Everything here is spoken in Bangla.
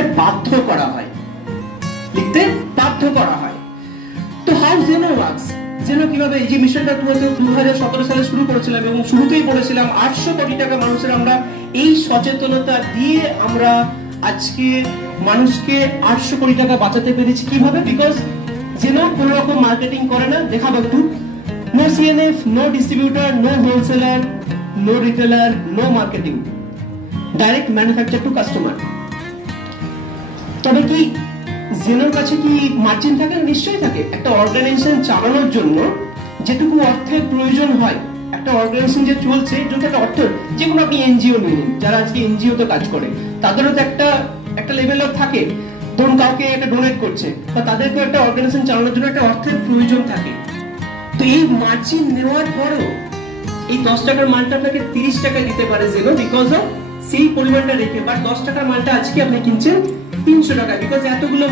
লিখতে বাধ্য করা হয়, লিখতে বাধ্য করা হয়। তো হাউ জেনো ওয়ার্কস, জেনো কিভাবে, এই যে মিশনটা 2017 সালে শুরু করেছিলাম এবং শুরুতেই বলেছিলাম 800 কোটি টাকা মানুষের আমরা এই সচেতনতা দিয়ে আমরা আজকে মানুষকে 800 কোটি টাকা বাঁচাতে পেরেছি। কিভাবে? বিকজ জেনো কোনো রকম মার্কেটিং করে না। দেখাবো একটু। No CNF, no distributor, no wholesaler, no retailer, no marketing, direct manufacture to customer. তবে কি জেনোর কাছে কি মার্জিন থাকে? নিশ্চয়ই থাকে। একটা অর্গানাইজেশন চালানোর জন্য যেটুকু অর্থের প্রয়োজন হয়, একটা অর্গানাইজেশন যে চলছে যদি একটা অর্থ, যে কোনো আপনি এনজিও নিন, যারা আজকে এনজিও তে কাজ করে তাদেরও তো একটা লেভেল থাকে। ধরুন কাউকে একটা ডোনেট করছে বা তাদেরকেও একটা অর্গানাইজেশন চালানোর জন্য একটা অর্থের প্রয়োজন থাকে। তো এই মার্জিন নেওয়ার পরও এই 10 টাকার মালটা আপনাকে 30 টাকা দিতে পারে জেনো, বিকজ অফ সেই পরিমাণটা রেখে। বাট 10 টাকার মালটা আজকে আপনি কিনছেন 300 টাকা, বিকজ এতগুলো